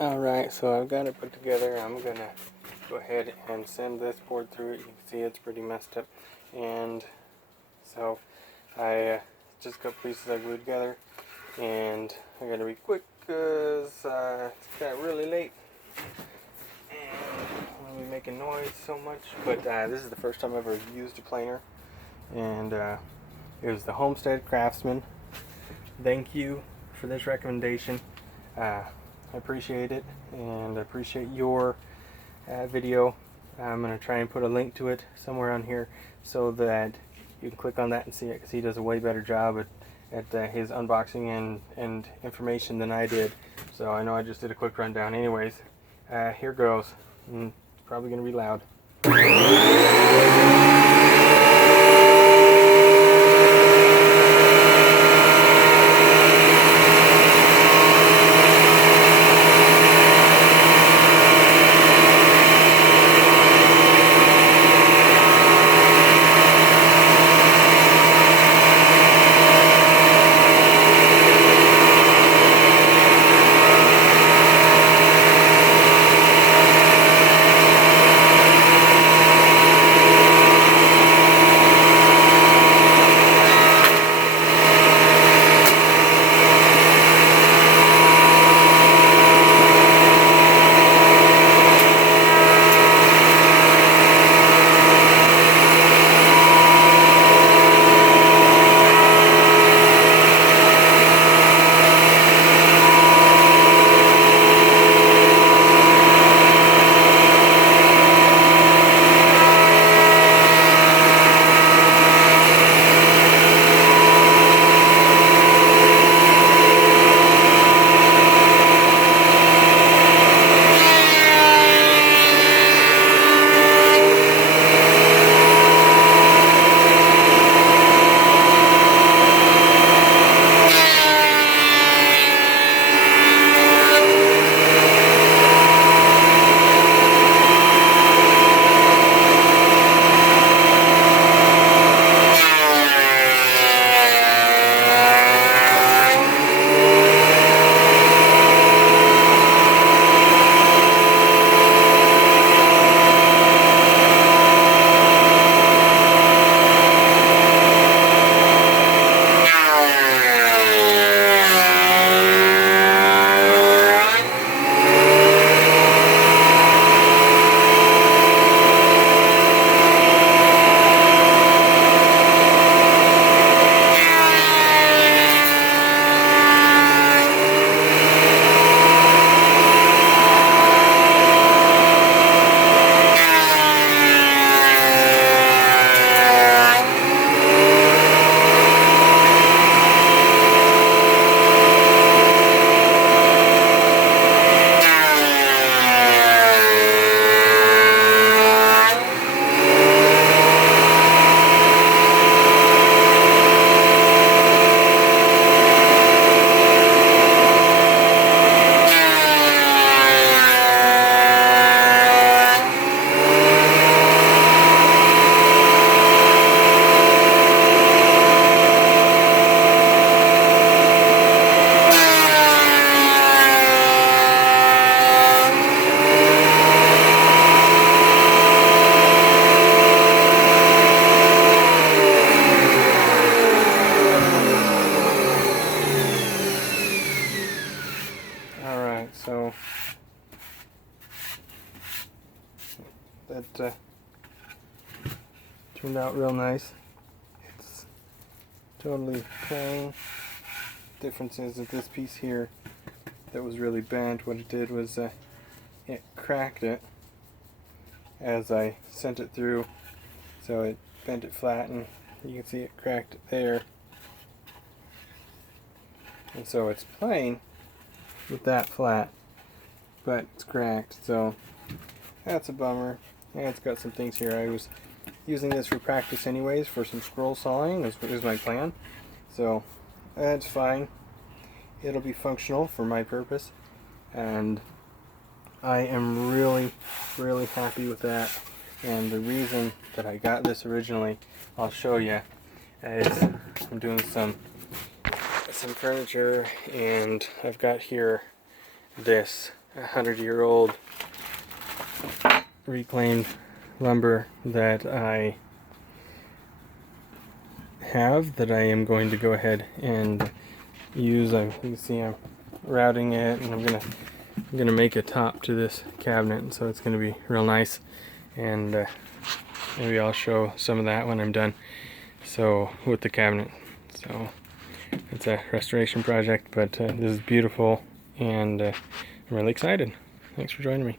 Alright, so I've got it put together. I'm gonna go ahead and send this board through it. You can see it's pretty messed up. And so I just got pieces I glued together. And I gotta be quick because it's got really late. And I'm gonna be making noise so much. But this is the first time I've ever used a planer. And it was the Homestead Craftsman. Thank you for this recommendation. I appreciate it, and I appreciate your video. I'm going to try and put a link to it somewhere on here so that you can click on that and see it, because he does a way better job at his unboxing and information than I did. So I know I just did a quick rundown. Anyways, here goes. It's probably going to be loud. So that turned out real nice. It's totally plain. Difference is that this piece here that was really bent, what it did was it cracked it as I sent it through, so it bent it flat, and you can see it cracked it there. And so it's plain with that flat, but it's cracked, so that's a bummer. And it's got some things here. I was using this for practice anyways, for some scroll sawing is my plan, so that's fine. It'll be functional for my purpose, and I am really happy with that. And the reason that I got this originally, I'll show you, is I'm doing some furniture, and I've got here this 100-year-old reclaimed lumber that I have that I am going to go ahead and use. You can see I'm routing it, and I'm gonna make a top to this cabinet, so it's gonna be real nice. And maybe I'll show some of that when I'm done. So with the cabinet, so it's a restoration project, but this is beautiful, and I'm really excited. Thanks for joining me.